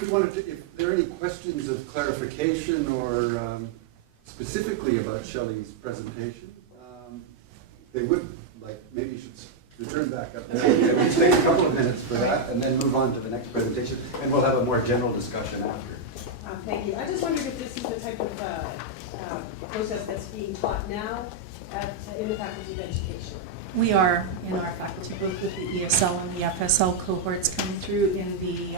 if we wanted to, if there are any questions of clarification or specifically about Shelley's presentation, they would, like, maybe you should return back up there. We'll take a couple of minutes for that and then move on to the next presentation, and we'll have a more general discussion after. Thank you. I just wondered if this is the type of process that's being taught now in the Faculty of Education. We are in our faculty, both with the ESL and the FSL cohorts coming through in the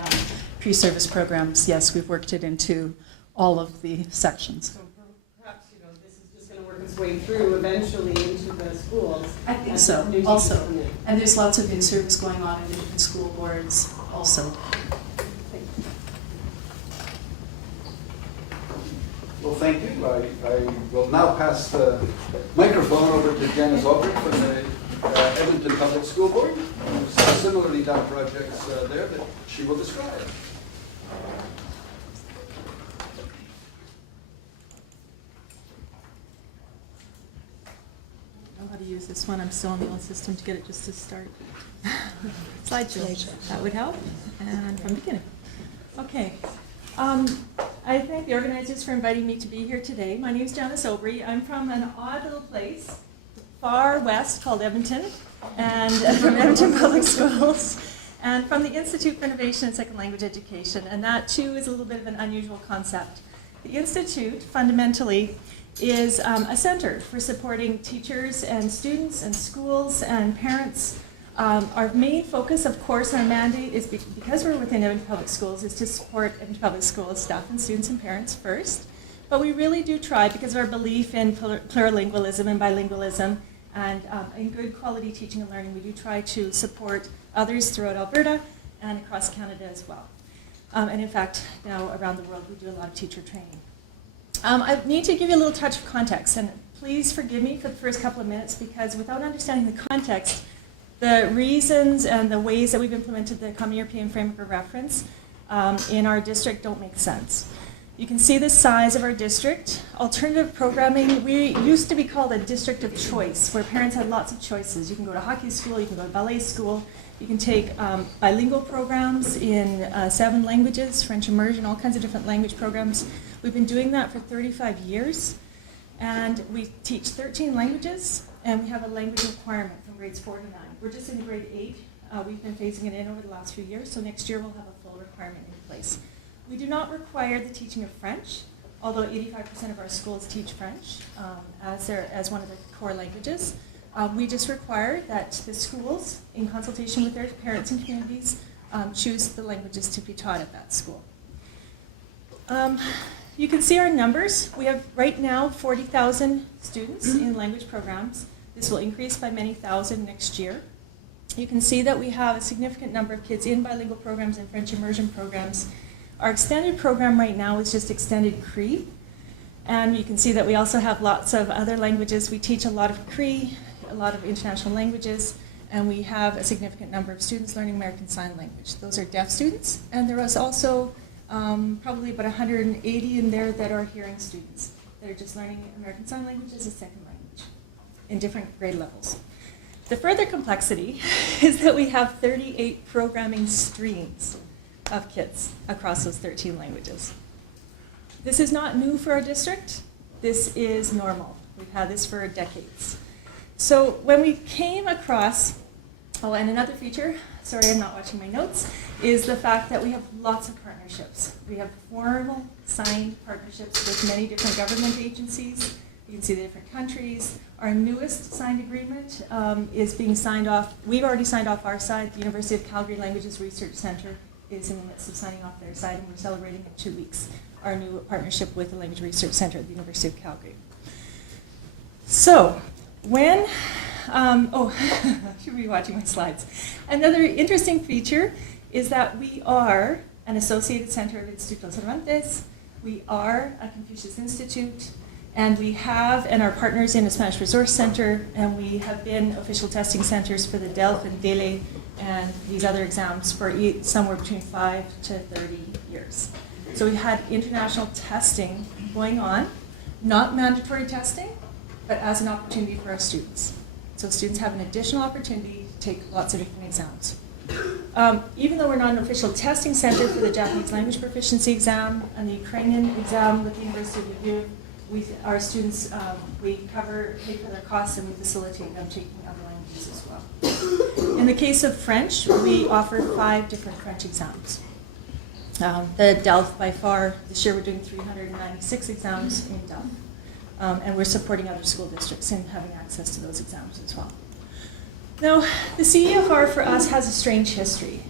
pre-service programs. Yes, we've worked it into all of the sections. So perhaps, this is just going to work its way through eventually into the schools. I think so, also. And there's lots of in-service going on in the different school boards also. Well, thank you. I will now pass the microphone over to Janice Albrecht from the Edmonton Public School Board, who's similarly done projects there that she will describe. I don't know how to use this one. I'm still on the old system to get it just to start. Slideshow. That would help. And from the beginning. Okay. I thank the organizers for inviting me to be here today. My name is Janice Aubry. I'm from an odd little place, far west, called Edmonton, and from Edmonton Public Schools, and from the Institute for Innovation in Second Language Education, and that too is a little bit of an unusual concept. The Institute, fundamentally, is a center for supporting teachers and students and schools and parents. Our main focus, of course, our mandate is because we're within Edmonton Public Schools, is to support Edmonton Public Schools staff and students and parents first. But we really do try, because of our belief in plurilingualism and bilingualism and in good quality teaching and learning, we do try to support others throughout Alberta and across Canada as well. And in fact, now around the world, we do a lot of teacher training. I need to give you a little touch of context, and please forgive me for the first couple of minutes, because without understanding the context, the reasons and the ways that we've implemented the Common European Framework of Reference in our district don't make sense. You can see the size of our district. Alternative programming, we used to be called a district of choice, where parents had lots of choices. You can go to hockey school, you can go to ballet school, you can take bilingual programs in 7 languages, French immersion, all kinds of different language programs. We've been doing that for 35 years, and we teach 13 languages, and we have a language requirement from grades 4 to 9. We're just in grade 8. We've been phasing it in over the last few years, so next year we'll have a full requirement in place. We do not require the teaching of French, although 85% of our schools teach French as one of the core languages. We just require that the schools, in consultation with their parents and communities, choose the languages to be taught at that school. You can see our numbers. We have right now 40,000 students in language programs. This will increase by many thousand next year. You can see that we have a significant number of kids in bilingual programs and French immersion programs. Our extended program right now is just extended Cree. And you can see that we also have lots of other languages. We teach a lot of Cree, a lot of international languages, and we have a significant number of students learning American Sign Language. Those are deaf students, and there is also probably about 180 in there that are hearing students that are just learning American Sign Language as a second language in different grade levels. The further complexity is that we have 38 programming streams of kids across those 13 languages. This is not new for our district. This is normal. We've had this for decades. So when we came across, oh, and another feature, sorry I'm not watching my notes, is the fact that we have lots of partnerships. We have formal signed partnerships with many different government agencies. You can see the different countries. Our newest signed agreement is being signed off. We've already signed off our side. The University of Calgary Languages Research Centre is in the midst of signing off their side, and we're celebrating in 2 weeks our new partnership with the Language Research Centre at the University of Calgary. So, when, I should be watching my slides. Another interesting feature is that we are an associated center of Instituto Cervantes. We are a Confucius Institute, and we have, and our partners in the Spanish Resource Center, and we have been official testing centers for the DELF and DELE and these other exams for somewhere between 5 to 30 years. So we had international testing going on, not mandatory testing, but as an opportunity for our students. So students have an additional opportunity to take lots of different exams. Even though we're not an official testing center for the Japanese language proficiency exam and the Ukrainian exam with the University of Lviv, our students, we pay for their costs, and we facilitate them taking other languages as well. In the case of French, we offer 5 different French exams. The DELF, by far, this year we're doing 396 exams in DELF. And we're supporting other school districts in having access to those exams as well. Now, the CEFR for us has a strange history.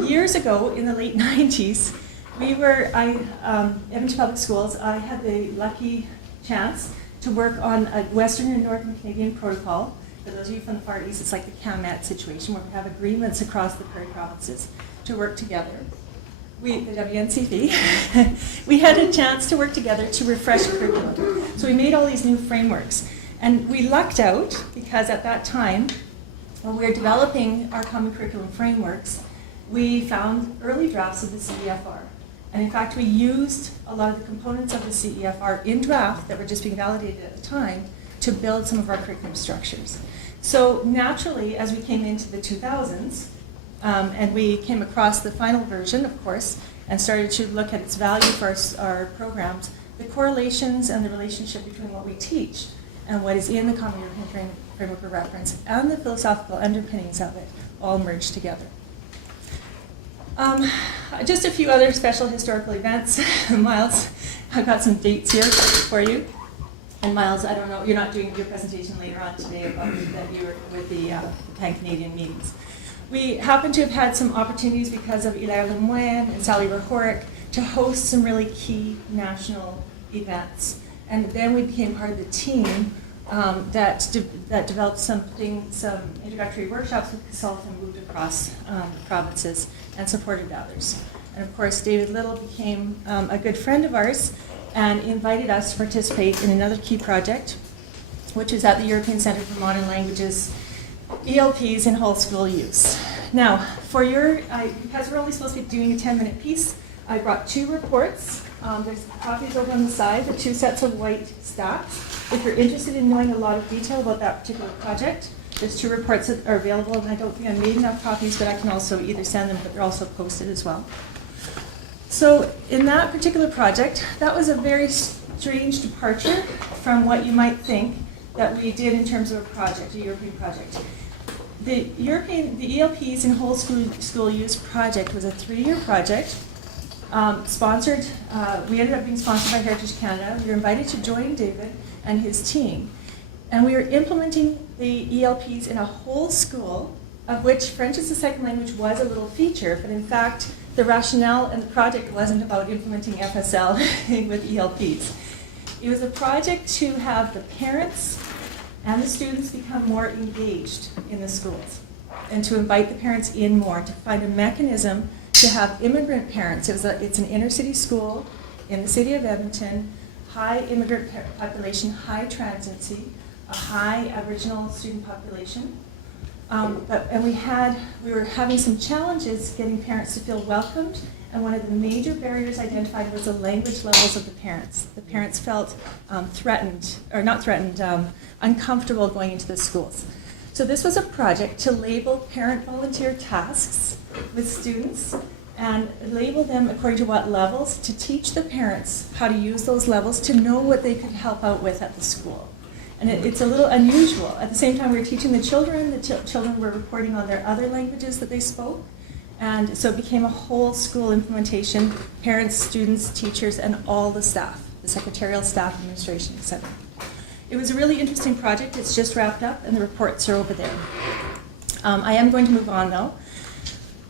Years ago, in the late 90s, Edmonton Public Schools, I had the lucky chance to work on a Western and Northern Canadian protocol. For those of you from the Far East, it's like the CAMET situation, where we have agreements across the prairie provinces to work together. The WNCV, we had a chance to work together to refresh curriculum. So we made all these new frameworks. And we lucked out because at that time, when we were developing our common curriculum frameworks, we found early drafts of the CEFR. And in fact, we used a lot of the components of the CEFR in draft that were just being validated at the time to build some of our curriculum structures. So naturally, as we came into the 2000s, and we came across the final version, of course, and started to look at its value for our programs, the correlations and the relationship between what we teach and what is in the Common European Framework of Reference and the philosophical underpinnings of it all merged together. Just a few other special historical events. Miles, I've got some dates here for you. And Miles, I don't know, you're not doing your presentation later on today about that you were with the Pan-Canadian meetings. We happen to have had some opportunities because of Hilaire Lemoine and Sally Rahoric to host some really key national events. And then we became part of the team that developed some introductory workshops with CASALT and moved across provinces and supported others. And of course, David Little became a good friend of ours and invited us to participate in another key project, which is at the European Centre for Modern Languages, ELPs in whole school use. Now, because we're only supposed to be doing a 10-minute piece, I brought 2 reports. There's copies over on the side, the 2 sets of white stacks. If you're interested in knowing a lot of detail about that particular project, there's 2 reports that are available, and I don't think I made enough copies, but I can also either send them, but they're also posted as well. So in that particular project, that was a very strange departure from what you might think that we did in terms of a project, a European project. The ELPs in whole school use project was a 3-year project. Sponsored, we ended up being sponsored by Heritage Canada. We were invited to join David and his team. And we were implementing the ELPs in a whole school, of which French as a second language was a little feature, but in fact, the rationale and the project wasn't about implementing FSL with ELPs. It was a project to have the parents and the students become more engaged in the schools and to invite the parents in more, to find a mechanism to have immigrant parents. It's an inner city school in the city of Edmonton, high immigrant population, high transiency, a high Aboriginal student population. And we were having some challenges getting parents to feel welcomed, and one of the major barriers identified was the language levels of the parents. The parents felt uncomfortable going into the schools. So this was a project to label parent volunteer tasks with students and label them according to what levels, to teach the parents how to use those levels to know what they could help out with at the school. And it's a little unusual. At the same time, we were teaching the children were reporting on their other languages that they spoke. And so it became a whole school implementation, parents, students, teachers, and all the staff, the secretarial staff, administration, etc. It was a really interesting project. It's just wrapped up, and the reports are over there. I am going to move on, though.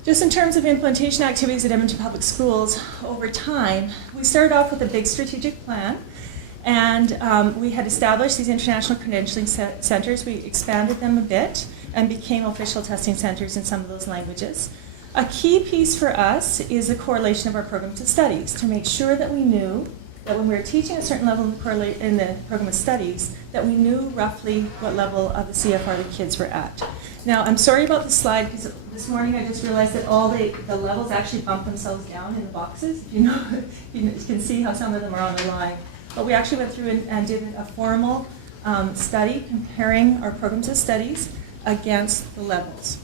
Just in terms of implementation activities at Edmonton Public Schools, over time, we started off with a big strategic plan. And we had established these international credentialing centers. We expanded them a bit and became official testing centers in some of those languages. A key piece for us is the correlation of our program to studies, to make sure that we knew that when we were teaching a certain level in the program of studies, that we knew roughly what level of the CFR the kids were at. Now, I'm sorry about the slide, because this morning I just realized that all the levels actually bump themselves down in the boxes. You can see how some of them are on the line. But we actually went through and did a formal study comparing our programs of studies against the levels.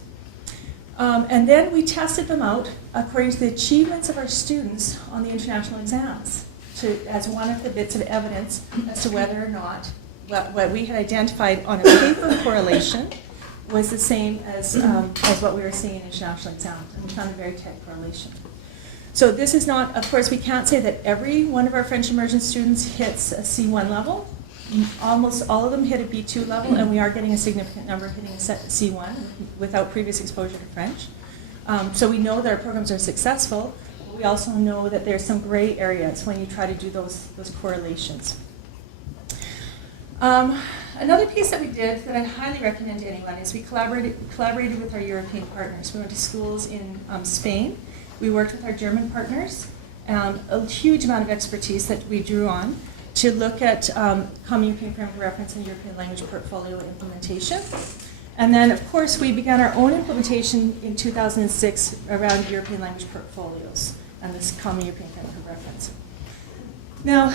And then we tested them out according to the achievements of our students on the international exams as one of the bits of evidence as to whether or not what we had identified on a paper correlation was the same as what we were seeing in international exams. And we found a very tight correlation. So this is not, of course, we can't say that every one of our French immersion students hits a C1 level. Almost all of them hit a B2 level, and we are getting a significant number hitting a C1 without previous exposure to French. So we know that our programs are successful, but we also know that there's some gray areas when you try to do those correlations. Another piece that we did that I highly recommend to anyone is we collaborated with our European partners. We went to schools in Spain. We worked with our German partners, a huge amount of expertise that we drew on to look at Common European Framework Reference and European Language Portfolio implementation. And then, of course, we began our own implementation in 2006 around European language portfolios and this Common European Framework Reference. Now,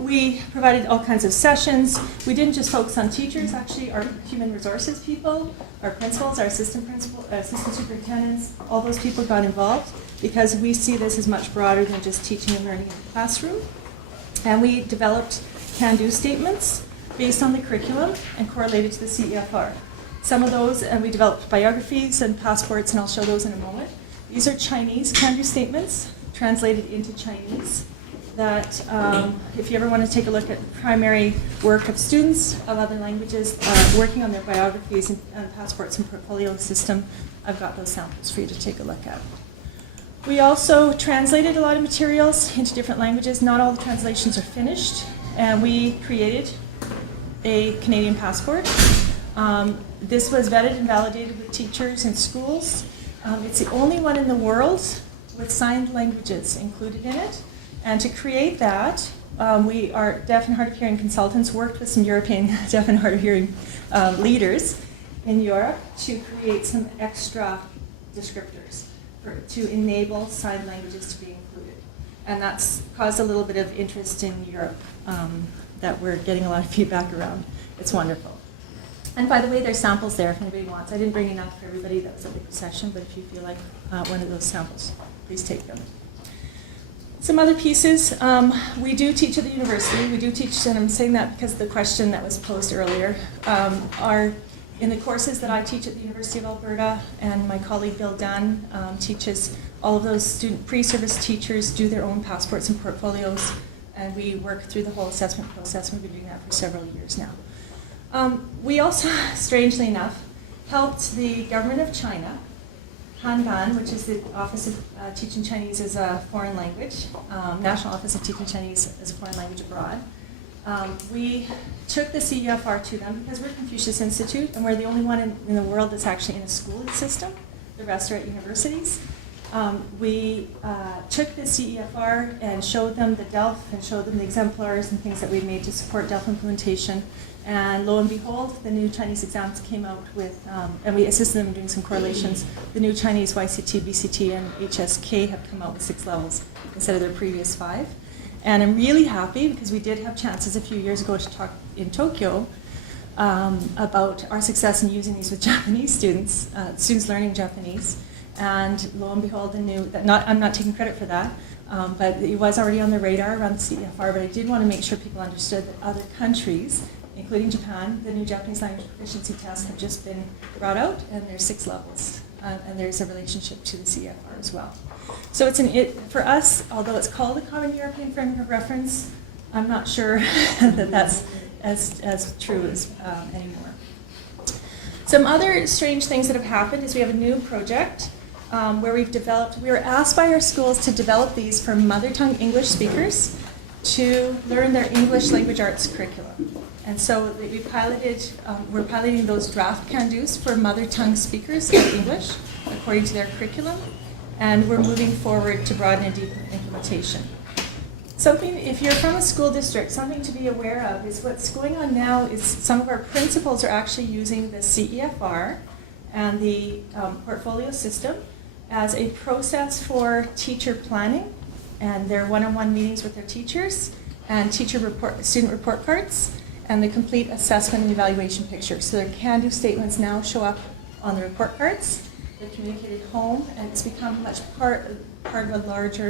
we provided all kinds of sessions. We didn't just focus on teachers, actually, our human resources people, our principals, our assistant superintendents, all those people got involved because we see this as much broader than just teaching and learning in the classroom. And we developed can-do statements based on the curriculum and correlated to the CEFR. Some of those, and we developed biographies and passports, and I'll show those in a moment. These are Chinese can-do statements translated into Chinese that if you ever want to take a look at primary work of students of other languages working on their biographies and passports and portfolio system, I've got those samples for you to take a look at. We also translated a lot of materials into different languages. Not all the translations are finished, and we created a Canadian passport. This was vetted and validated with teachers and schools. It's the only one in the world with signed languages included in it. And to create that, we, our deaf and hard of hearing consultants, worked with some European deaf and hard of hearing leaders in Europe to create some extra descriptors to enable sign languages to be included. And that's caused a little bit of interest in Europe that we're getting a lot of feedback around. It's wonderful. And by the way, there's samples there if anybody wants. I didn't bring enough for everybody that was at the session, but if you feel like one of those samples, please take them. Some other pieces, we do teach at the university. We do teach, and I'm saying that because of the question that was posed earlier, are in the courses that I teach at the University of Alberta, and my colleague Bill Dunn teaches, all of those student pre-service teachers do their own passports and portfolios, and we work through the whole assessment process. We've been doing that for several years now. We also, strangely enough, helped the government of China, Hanban, which is the Office of Teaching Chinese as a Foreign Language, National Office of Teaching Chinese as a Foreign Language Abroad. We took the CEFR to them because we're Confucius Institute, and we're the only one in the world that's actually in a school system. The rest are at universities. We took the CEFR and showed them the DELF and showed them the exemplars and things that we made to support DELF implementation. And lo and behold, the new Chinese exams came out with, and we assisted them in doing some correlations. The new Chinese YCT, BCT, and HSK have come out with 6 levels instead of their previous 5. And I'm really happy because we did have chances a few years ago to talk in Tokyo about our success in using these with Japanese students, students learning Japanese. And lo and behold, I'm not taking credit for that, but it was already on the radar around the CEFR, but I did want to make sure people understood that other countries, including Japan, the new Japanese language proficiency tests have just been brought out, and there's 6 levels, and there's a relationship to the CEFR as well. So for us, although it's called a Common European Framework of Reference, I'm not sure that that's as true as anymore. Some other strange things that have happened is we have a new project where we were asked by our schools to develop these for mother tongue English speakers to learn their English language arts curriculum. And so we're piloting those draft can-dos for mother tongue speakers of English according to their curriculum, and we're moving forward to broaden and deepen implementation. Something, if you're from a school district, something to be aware of is what's going on now is some of our principals are actually using the CEFR and the portfolio system as a process for teacher planning and their one-on-one meetings with their teachers and student report cards and the complete assessment and evaluation picture. So their can-do statements now show up on the report cards, the communicated home, and it's become much part of a larger